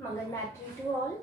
मंगल मैत्री to all.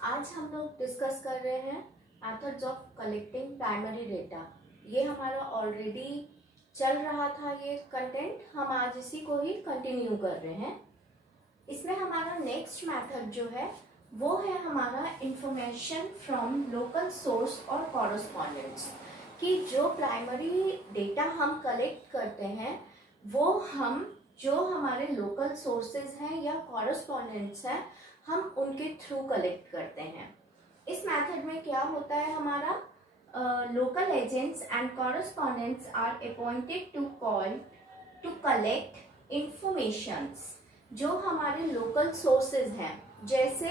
आज हम लोग डिस्कस कर रहे हैं methods of collecting primary data. ये हमारा ऑलरेडी चल रहा था ये कंटेंट, हम आज इसी को ही कंटिन्यू कर रहे हैं। इसमें हमारा नेक्स्ट मेथड जो है वो है हमारा इंफॉर्मेशन फ्रॉम लोकल सोर्स और कॉरेस्पॉन्डेंट्स, कि जो प्राइमरी डेटा हम कलेक्ट करते हैं वो हम जो हमारे लोकल सोर्सेज हैं या कॉरेस्पॉन्डेंट्स हैं हम उनके थ्रू कलेक्ट करते हैं। इस मेथड में क्या होता है, हमारा local agents and correspondents are appointed to collect informations जो हमारे लोकल सोर्सेज हैं। जैसे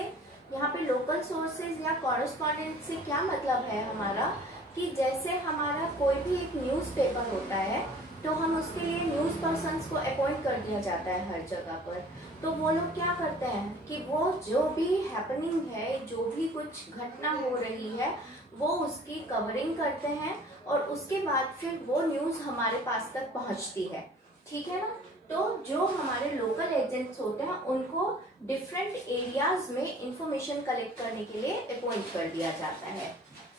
यहाँ पे लोकल सोर्सेज या कॉरेस्पॉन्डेंट से क्या मतलब है हमारा, कि जैसे हमारा कोई भी एक न्यूज़पेपर होता है तो हम उसके लिए न्यूज़ पर्सन्स को अपॉइंट कर दिया जाता है हर जगह पर। तो वो लोग क्या करते हैं कि वो जो भी हैपनिंग है, जो भी कुछ घटना हो रही है, वो उसकी कवरिंग करते हैं और उसके बाद फिर वो न्यूज़ हमारे पास तक पहुंचती है। ठीक है ना। तो जो हमारे लोकल एजेंट्स होते हैं उनको डिफरेंट एरियाज में इंफॉर्मेशन कलेक्ट करने के लिए अपॉइंट कर दिया जाता है।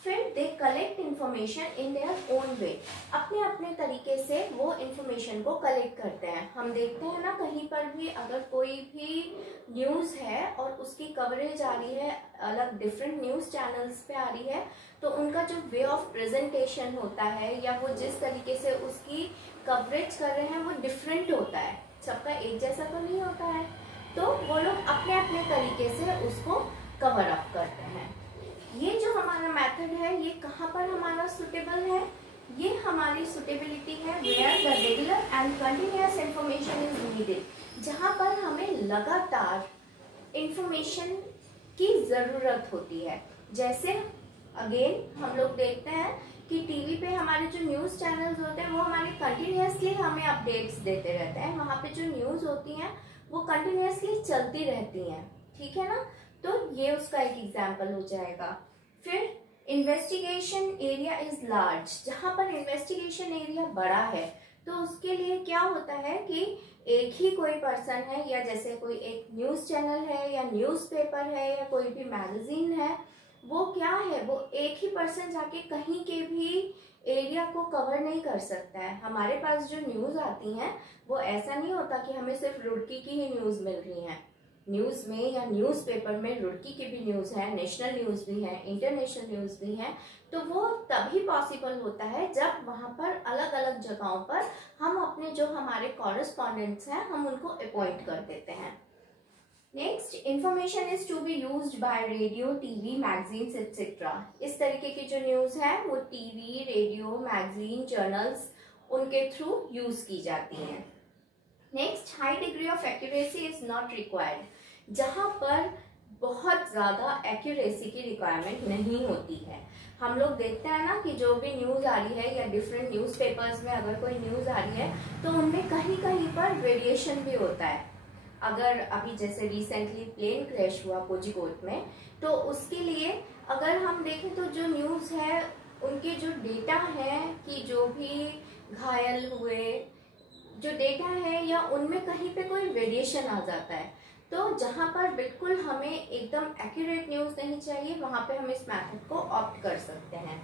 फिर they collect information in their own way, अपने अपने तरीके से वो इंफॉर्मेशन को कलेक्ट करते हैं। हम देखते हैं ना कहीं पर भी अगर कोई भी न्यूज़ है और उसकी कवरेज आ रही है, अलग डिफरेंट न्यूज़ चैनल्स पे आ रही है, तो उनका जो वे ऑफ प्रेजेंटेशन होता है या वो जिस तरीके से उसकी कवरेज कर रहे हैं वो डिफरेंट होता है, सबका एक जैसा तो नहीं होता है। तो वो लोग अपने अपने तरीके से उसको कवर अप करते हैं। ये जो हमारा मेथड है ये कहाँ पर हमारा सुटेबल है, ये हमारी सुटेबिलिटी है where the regular and continuous information is needed, जहाँ पर हमें लगातार इंफॉर्मेशन की ज़रूरत होती है। जैसे अगेन हम लोग देखते हैं कि टीवी पे हमारे जो न्यूज़ चैनल्स होते हैं वो हमारे कंटिन्यूअसली हमें अपडेट्स देते रहते हैं। वहाँ पे जो न्यूज़ होती हैं वो कंटिन्यूअसली चलती रहती हैं। ठीक है ना। तो ये उसका एक एग्जाम्पल हो जाएगा। फिर इन्वेस्टिगेशन एरिया इज लार्ज, जहाँ पर इन्वेस्टिगेशन एरिया बड़ा है तो उसके लिए क्या होता है कि एक ही कोई पर्सन है, या जैसे कोई एक न्यूज़ चैनल है या न्यूज़पेपर है या कोई भी मैगजीन है, वो क्या है, वो एक ही पर्सन जाके कहीं के भी एरिया को कवर नहीं कर सकता है। हमारे पास जो न्यूज़ आती हैं वो ऐसा नहीं होता कि हमें सिर्फ रुड़की की ही न्यूज़ मिल रही है। न्यूज़ में या न्यूज़पेपर में रुड़की की भी न्यूज़ है, नेशनल न्यूज़ भी है, इंटरनेशनल न्यूज़ भी है। तो वो तभी पॉसिबल होता है जब वहाँ पर अलग अलग जगहों पर हम अपने जो हमारे कॉरेस्पॉन्डेंट्स हैं हम उनको अपॉइंट कर देते हैं। Next, information is to be used by radio, TV, magazines etcetera. इस तरीके की जो न्यूज़ है वो टीवी, रेडियो, मैगजीन, जर्नल्स उनके थ्रू यूज की जाती हैं। Next, high degree of accuracy is not required, जहाँ पर बहुत ज़्यादा एक्यूरेसी की रिक्वायरमेंट नहीं होती है। हम लोग देखते हैं ना कि जो भी न्यूज़ आ रही है या डिफरेंट न्यूज़पेपर्स में अगर कोई न्यूज़ आ रही है तो उनमें कहीं कहीं पर वेरिएशन भी होता है। अगर अभी जैसे रिसेंटली प्लेन क्रैश हुआ कोझिकोड में, तो उसके लिए अगर हम देखें तो जो न्यूज़ है उनके जो डेटा है कि जो भी घायल हुए जो डेटा है या उनमें कहीं पे कोई वेरिएशन आ जाता है। तो जहाँ पर बिल्कुल हमें एकदम एक्यूरेट न्यूज़ नहीं चाहिए वहाँ पे हम इस मेथड को ऑप्ट कर सकते हैं।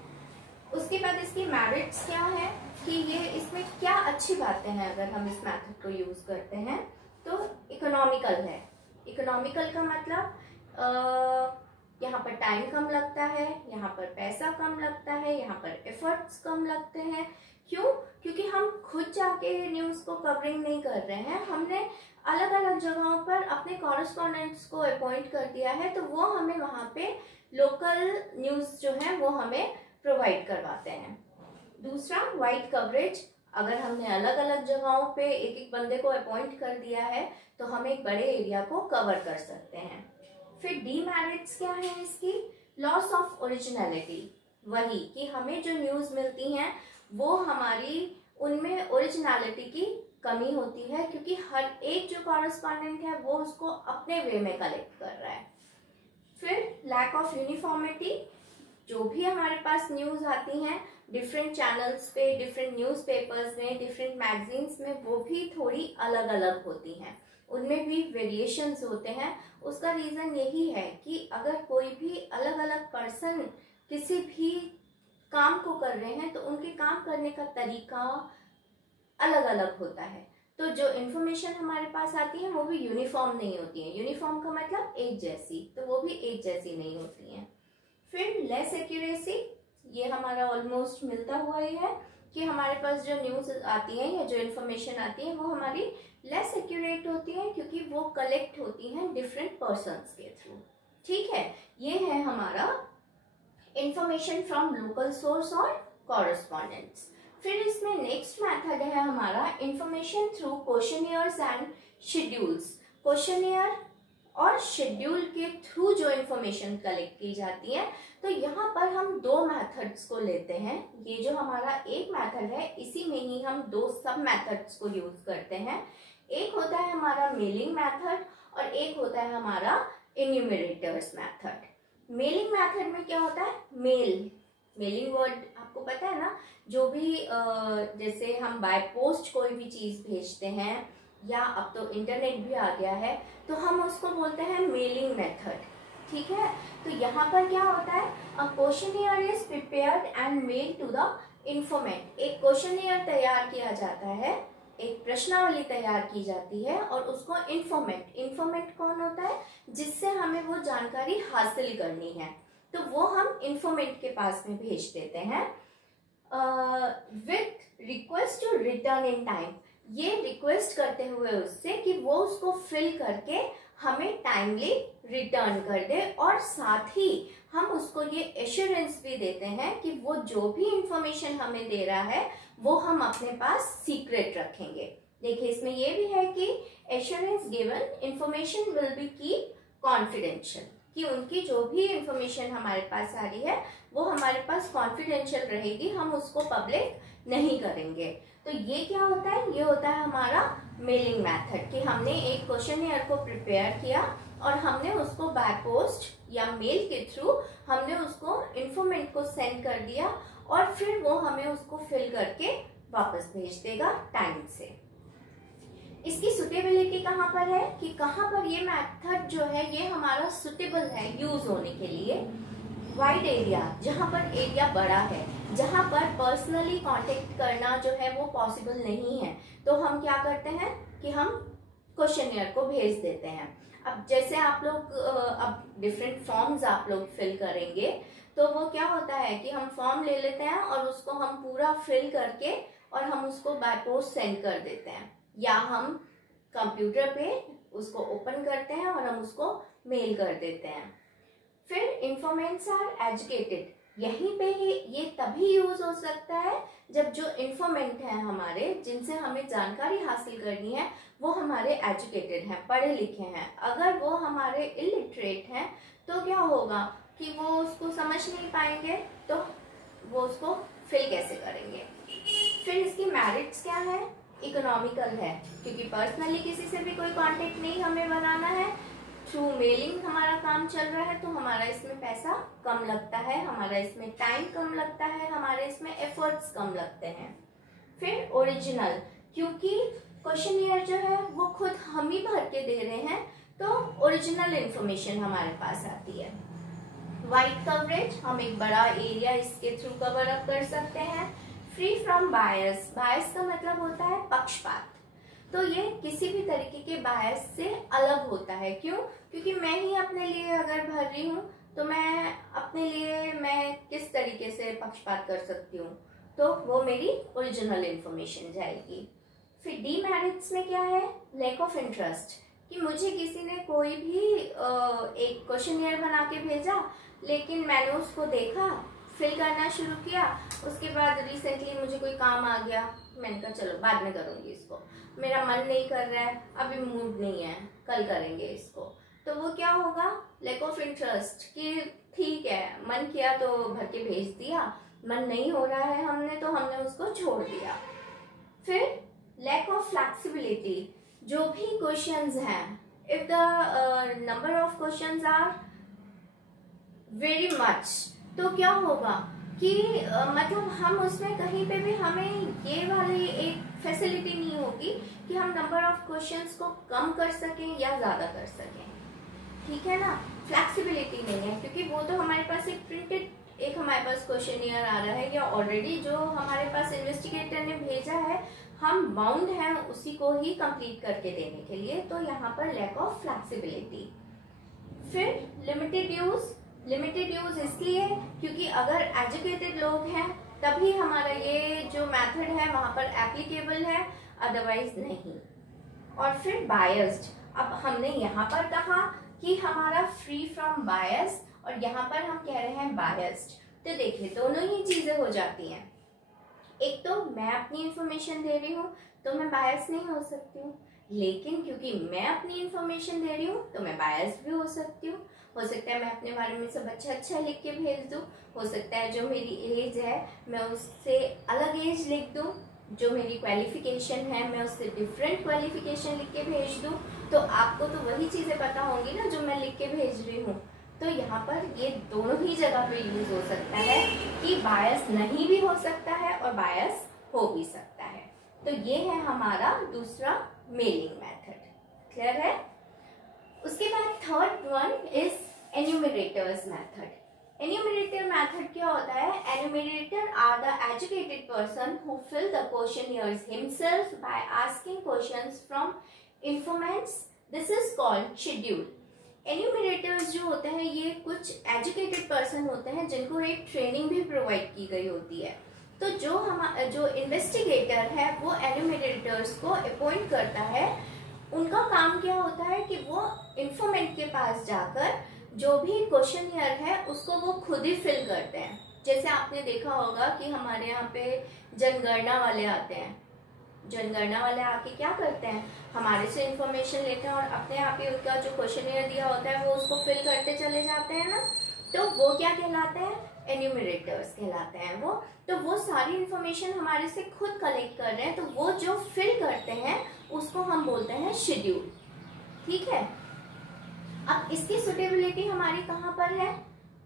उसके बाद इसकी मेरिट्स क्या है कि ये इसमें क्या अच्छी बातें हैं अगर हम इस मेथड को यूज़ करते हैं। तो इकोनॉमिकल है। इकोनॉमिकल का मतलब यहाँ पर टाइम कम लगता है, यहाँ पर पैसा कम लगता है, यहाँ पर एफर्ट्स कम लगते हैं। क्यों? क्योंकि हम खुद जाके न्यूज़ को कवरिंग नहीं कर रहे हैं, हमने अलग अलग जगहों पर अपने कॉरेस्पॉन्डेंट्स को अपॉइंट कर दिया है, तो वो हमें वहाँ पे लोकल न्यूज़ जो है वो हमें प्रोवाइड करवाते हैं। दूसरा, वाइड कवरेज। अगर हमने अलग अलग जगहों पे एक एक बंदे को अपॉइंट कर दिया है तो हम एक बड़े एरिया को कवर कर सकते हैं। फिर डीमेरिट्स क्या है इसकी, लॉस ऑफ ओरिजिनलिटी। वही कि हमें जो न्यूज़ मिलती हैं वो हमारी उनमें ओरिजिनलिटी की कमी होती है, क्योंकि हर एक जो कॉरेस्पॉन्डेंट है वो उसको अपने वे में कलेक्ट कर रहा है। फिर लैक ऑफ यूनिफॉर्मिटी, जो भी हमारे पास न्यूज़ आती हैं डिफरेंट चैनल्स पे, डिफरेंट न्यूज़पेपर्स में, डिफरेंट मैगजीन्स में, वो भी थोड़ी अलग अलग होती हैं। उनमें भी वेरिएशंस होते हैं। उसका रीज़न यही है कि अगर कोई भी अलग अलग पर्सन किसी भी काम को कर रहे हैं तो उनके काम करने का तरीका अलग अलग होता है। तो जो इन्फॉर्मेशन हमारे पास आती है वो भी यूनिफॉर्म नहीं होती है। यूनिफॉर्म का मतलब एक जैसी, तो वो भी एक जैसी नहीं होती हैं। फिर लेस एक्यूरेसी, ये हमारा ऑलमोस्ट मिलता हुआ ही है कि हमारे पास जो न्यूज़ आती है या जो इन्फॉर्मेशन आती है वो हमारी लेस एक्यूरेट होती है क्योंकि वो कलेक्ट होती हैं डिफरेंट पर्सन्स के थ्रू। ठीक है, ये है हमारा इंफॉर्मेशन फ्रॉम लोकल सोर्स और कॉरेस्पॉन्डेंट्स। फिर इसमें नेक्स्ट मेथड है हमारा information through questionnaires and schedules. Questionnaire और शेड्यूल के थ्रू जो इंफॉर्मेशन कलेक्ट की जाती है, तो यहाँ पर हम दो मेथड्स को लेते हैं। ये जो हमारा एक मेथड है इसी में ही हम दो सब मेथड्स को यूज करते हैं। एक होता है हमारा मेलिंग मेथड और एक होता है हमारा इन्यूमरेटर्स मेथड। मेलिंग मेथड में क्या होता है, मेलिंग वर्ड आपको पता है ना, जो भी जैसे हम बाय पोस्ट कोई भी चीज भेजते हैं या अब तो इंटरनेट भी आ गया है तो हम उसको बोलते हैं मेलिंग मेथड। ठीक है, तो यहाँ पर क्या होता है, a questionnaire is prepared and mail to the informant. एक क्वेश्चनियर तैयार किया जाता है, एक प्रश्नावली तैयार की जाती है और उसको इन्फॉर्मेंट कौन होता है, जिससे हमें वो जानकारी हासिल करनी है, तो वो हम इन्फॉर्मेंट के पास में भेज देते हैं with request to return in time. ये रिक्वेस्ट करते हुए उससे कि वो उसको फिल करके हमें टाइमली रिटर्न कर दे, और साथ ही हम उसको ये एश्योरेंस भी देते हैं कि वो जो भी इंफॉर्मेशन हमें दे रहा है वो हम अपने पास सीक्रेट रखेंगे। देखिए इसमें ये भी है कि assurance given information will be keep confidential, कि उनकी जो भी इंफॉर्मेशन हमारे पास आ रही है वो हमारे पास कॉन्फिडेंशियल रहेगी, हम उसको पब्लिक नहीं करेंगे। तो ये क्या होता है, ये होता है हमारा मेलिंग मेथड, कि हमने एक क्वेश्चनियर को प्रिपेयर किया और हमने उसको बाय पोस्ट या मेल के थ्रू हमने उसको इन्फॉर्मेंट को सेंड कर दिया और फिर वो हमें उसको फिल करके वापस भेज देगा टाइम से। इसकी सुटेबिलिटी कहाँ पर है, कि कहाँ पर ये मेथड जो है ये हमारा सुटेबल है यूज होने के लिए। वाइड एरिया, जहाँ पर एरिया बड़ा है, जहाँ पर पर्सनली कांटेक्ट करना जो है वो पॉसिबल नहीं है, तो हम क्या करते हैं कि हम क्वेश्चनियर को भेज देते हैं। अब जैसे आप लोग अब डिफरेंट फॉर्म्स आप लोग फिल करेंगे, तो वो क्या होता है कि हम फॉर्म ले लेते हैं और उसको हम पूरा फिल करके और हम उसको बाय पोस्ट सेंड कर देते हैं, या हम कंप्यूटर पे उसको ओपन करते हैं और हम उसको मेल कर देते हैं। फिर इन्फॉर्मेंट्स आर एजुकेटेड, यहीं पे ही ये तभी यूज हो सकता है जब जो इन्फॉर्मेंट हैं हमारे, जिनसे हमें जानकारी हासिल करनी है, वो हमारे एजुकेटेड हैं, पढ़े लिखे हैं। अगर वो हमारे इलिटरेट हैं तो क्या होगा कि वो उसको समझ नहीं पाएंगे, तो वो उसको फिल कैसे करेंगे। फिर इसकी मेरिट्स क्या है, इकोनॉमिकल है, क्योंकि पर्सनली किसी से भी कोई कांटेक्ट नहीं हमें बनाना है, थ्रू मेलिंग हमारा काम चल रहा है, तो हमारा इसमें पैसा कम लगता है, हमारा इसमें टाइम कम लगता है, हमारे इसमें एफर्ट्स कम लगते हैं। फिर ओरिजिनल, क्योंकि क्वेश्चनियर जो है वो खुद हम ही भर के दे रहे हैं, तो ओरिजिनल इंफॉर्मेशन हमारे पास आती है। वाइड कवरेज, हम एक बड़ा एरिया इसके थ्रू कवर अप कर सकते हैं। फ्री फ्रॉम बायस, बायस का मतलब होता है पक्षपात, तो ये किसी भी तरीके के बायस से अलग होता है। क्यों, क्योंकि मैं ही अपने लिए अगर भर रही हूँ तो मैं अपने लिए मैं किस तरीके से पक्षपात कर सकती हूँ, तो वो मेरी ओरिजिनल इंफॉर्मेशन जाएगी। फिर डीमेरिट्स में क्या है, लैक ऑफ इंटरेस्ट, कि मुझे किसी ने कोई भी एक क्वेश्चनियर बना के भेजा, लेकिन मैंने उसको देखा, फिल करना शुरू किया, उसके बाद रिसेंटली मुझे कोई काम आ गया, मैंने कहा चलो बाद में करूँगी इसको, मेरा मन नहीं कर रहा है, अभी मूड नहीं है, कल करेंगे इसको, तो वो क्या होगा, लैक ऑफ इंटरेस्ट, कि ठीक है मन किया तो भर के भेज दिया, मन नहीं हो रहा है हमने तो हमने उसको छोड़ दिया। फिर लैक ऑफ फ्लेक्सिबिलिटी, जो भी क्वेश्चंस हैं, if the number of questions are very much, तो क्या होगा कि मतलब हम उसमें कहीं पे भी हमें ये वाली एक फैसिलिटी नहीं होगी कि हम नंबर ऑफ क्वेश्चंस को कम कर सकें या ज़्यादा कर सकें, ठीक है ना। फ्लेक्सिबिलिटी नहीं है, क्योंकि वो तो हमारे पास एक प्रिंटेड एक हमारे पास क्वेश्चनियर आ रहा है, या ऑलरेडी जो हमारे पास इन्वेस्टिगेटर ने भेजा है हम बाउंड हैं उसी को ही कंप्लीट करके देने के लिए, तो यहाँ पर लैक ऑफ फ्लेक्सिबिलिटी। फिर लिमिटेड यूज इसलिए क्योंकि अगर एजुकेटेड लोग हैं तभी हमारा ये जो मेथड है वहां पर एप्लीकेबल है, अदरवाइज नहीं। और फिर बायस्ड, अब हमने यहाँ पर कहा कि हमारा फ्री फ्रॉम बायस और यहाँ पर हम कह रहे हैं बायस्ड, तो देखिए दोनों ही चीजें हो जाती हैं। एक तो मैं अपनी इंफॉर्मेशन दे रही हूँ तो मैं बायस नहीं हो सकती हूँ, लेकिन क्योंकि मैं अपनी इंफॉर्मेशन दे रही हूँ तो मैं बायस भी हो सकती हूँ। हो सकता है मैं अपने बारे में सब अच्छा लिख के भेज दूँ, हो सकता है जो मेरी एज है मैं उससे अलग एज लिख दूँ, जो मेरी क्वालिफिकेशन है मैं उससे डिफरेंट क्वालिफिकेशन लिख के भेज दूँ, तो आपको तो वही चीज़ें पता होंगी ना जो मैं लिख के भेज रही हूँ। तो यहाँ पर ये दोनों ही जगह पे यूज हो सकता है कि बायस नहीं भी हो सकता है और बायस हो भी सकता है। तो ये है हमारा दूसरा मेलिंग मेथड, क्लियर है। उसके बाद third one is enumerators method. Enumerator method क्या होता है? Enumerator are the educated person who fill the questionnaires himself by asking questions from informants, this is called schedule. Enumerators जो होते हैं ये कुछ एजुकेटेड पर्सन होते हैं जिनको एक ट्रेनिंग भी प्रोवाइड की गई होती है। तो जो इन्वेस्टिगेटर है वो एन्यूमरेटर्स को अपॉइंट करता है। उनका काम क्या होता है कि वो इन्फॉर्मेंट के पास जाकर जो भी क्वेश्चनियर है उसको वो खुद ही फिल करते हैं। जैसे आपने देखा होगा कि हमारे यहाँ पे जनगणना वाले आते हैं, जनगणना वाले आके क्या करते हैं, हमारे से इंफॉर्मेशन लेते हैं और अपने आप ही उनका जो क्वेश्चनियर दिया होता है वो उसको फिल करते चले जाते हैं ना, तो वो क्या कहलाते हैं? एन्यूमरेटर्स कहलाते हैं वो। तो वो सारी इंफॉर्मेशन हमारे से खुद कलेक्ट कर रहे हैं, तो वो जो फिल करते हैं उसको हम बोलते हैं शेड्यूल, ठीक है। अब इसकी सुटेबिलिटी हमारी कहाँ पर है?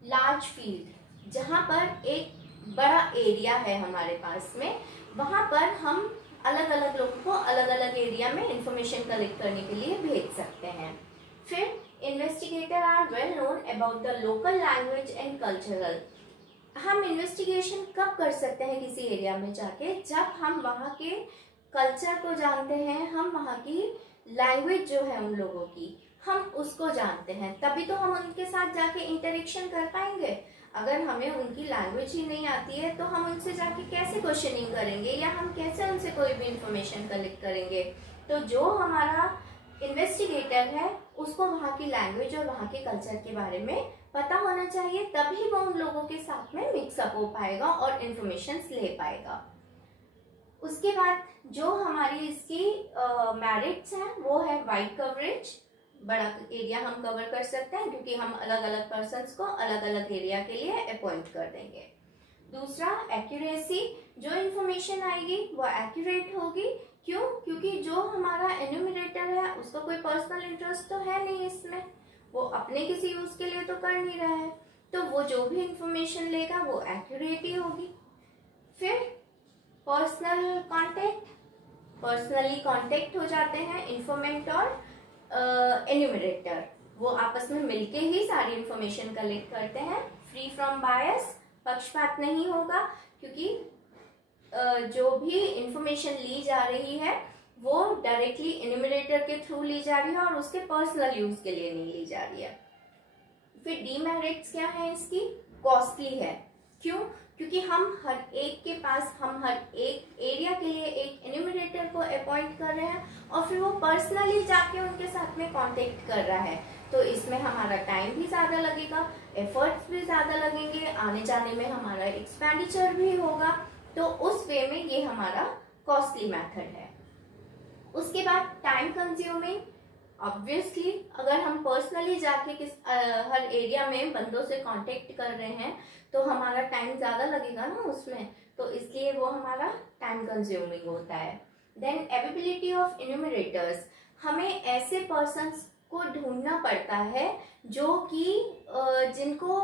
लार्ज फील्ड, जहाँ पर एक बड़ा एरिया है हमारे पास में, वहां पर हम अलग अलग लोगों को अलग अलग एरिया में इंफॉर्मेशन कलेक्ट करने के लिए भेज सकते हैं। फिर investigator are well known about the local language and cultural. हम इन्वेस्टिगेशन कब कर सकते हैं किसी एरिया में जाके? जब हम वहाँ के कल्चर को जानते हैं, हम वहाँ की लैंग्वेज जो है उन लोगों की हम उसको जानते हैं, तभी तो हम उनके साथ जाके इंटरेक्शन कर पाएंगे। अगर हमें उनकी लैंग्वेज ही नहीं आती है तो हम उनसे जाके कैसे क्वेश्चनिंग करेंगे या हम कैसे उनसे कोई भी इंफॉर्मेशन कलेक्ट करेंगे? तो जो हमारा इन्वेस्टिगेटर है उसको वहाँ की लैंग्वेज और वहाँ के कल्चर के बारे में पता होना चाहिए, तभी वो उन लोगों के साथ में मिक्सअप हो पाएगा और इंफॉर्मेशन ले पाएगा। उसके बाद जो हमारी इसकी मेरिट्स हैं वो है वाइड कवरेज, बड़ा एरिया हम कवर कर सकते हैं क्योंकि हम अलग अलग पर्सन्स को अलग अलग एरिया के लिए अपॉइंट कर देंगे। दूसरा एक्यूरेसी, जो इन्फॉर्मेशन आएगी वो एक्यूरेट होगी। क्यों? क्योंकि जो हमारा एन्यूमरेटर है उसका कोई पर्सनल इंटरेस्ट तो है नहीं इसमें, वो अपने किसी यूज के लिए तो कर नहीं रहा है, तो वो जो भी इंफॉर्मेशन लेगा वो एक्यूरेट ही होगी। फिर पर्सनल कांटेक्ट, पर्सनली कांटेक्ट हो जाते हैं इन्फॉर्मेंट और एन्यूमरेटर, वो आपस में मिलके ही सारी इंफॉर्मेशन कलेक्ट करते हैं। फ्री फ्रॉम बायस, पक्षपात नहीं होगा क्योंकि जो भी इंफॉर्मेशन ली जा रही है वो डायरेक्टली एन्यूमरेटर के थ्रू ली जा रही है और उसके पर्सनल यूज के लिए नहीं ली जा रही है। फिर डीमेरिट्स क्या है इसकी? कॉस्टली है। क्यों? क्योंकि हम हर एक के पास, हम हर एक एरिया के लिए एक एन्यूमरेटर को अपॉइंट कर रहे हैं और फिर वो पर्सनली जाके उनके साथ में कांटेक्ट कर रहा है, तो इसमें हमारा टाइम भी ज़्यादा लगेगा, एफर्ट्स भी ज़्यादा लगेंगे, आने जाने में हमारा एक्सपेंडिचर भी होगा, तो उस वे में ये हमारा कॉस्टली मेथड है। उसके बाद टाइम कंज्यूमिंग, ऑब्वियसली अगर हम पर्सनली जाके हर एरिया में बंदों से कांटेक्ट कर रहे हैं तो हमारा टाइम ज़्यादा लगेगा ना उसमें, तो इसलिए वो हमारा टाइम कंज्यूमिंग होता है। देन अवेलेबिलिटी ऑफ एन्यूमरेटर्स, हमें ऐसे पर्सन्स को ढूंढना पड़ता है जो कि जिनको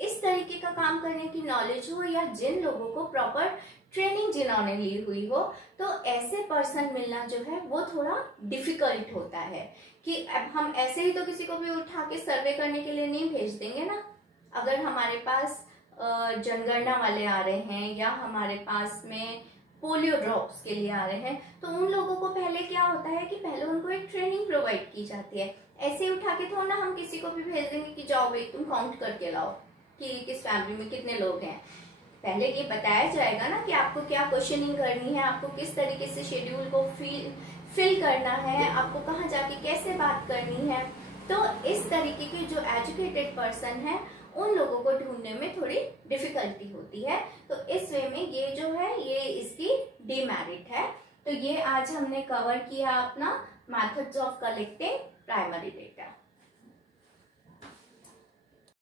इस तरीके का काम करने की नॉलेज हो, या जिन लोगों को प्रॉपर ट्रेनिंग जिन्होंने ली हुई हो, तो ऐसे पर्सन मिलना जो है वो थोड़ा डिफिकल्ट होता है। कि अब हम ऐसे ही तो किसी को भी उठा के सर्वे करने के लिए नहीं भेज देंगे ना। अगर हमारे पास जनगणना वाले आ रहे हैं, या हमारे पास में पोलियो ड्रॉप्स के लिए आ रहे हैं, तो उन लोगों को पहले क्या होता है कि पहले उनको एक ट्रेनिंग प्रोवाइड की जाती है। ऐसे ही उठा के थोड़ा ना हम किसी को भी भेज देंगे कि जाओ भाई तुम काउंट करके लाओ कि किस फैमिली में कितने लोग हैं। पहले ये बताया जाएगा ना कि आपको क्या क्वेश्चनिंग करनी है, आपको किस तरीके से शेड्यूल को फिल करना है, आपको कहाँ जाके कैसे बात करनी है। तो इस तरीके के जो एजुकेटेड पर्सन है उन लोगों को ढूंढने में थोड़ी डिफिकल्टी होती है। तो इस वे में ये जो है ये इसकी डिमेरिट है। तो ये आज हमने कवर किया अपना methods of collecting primary data.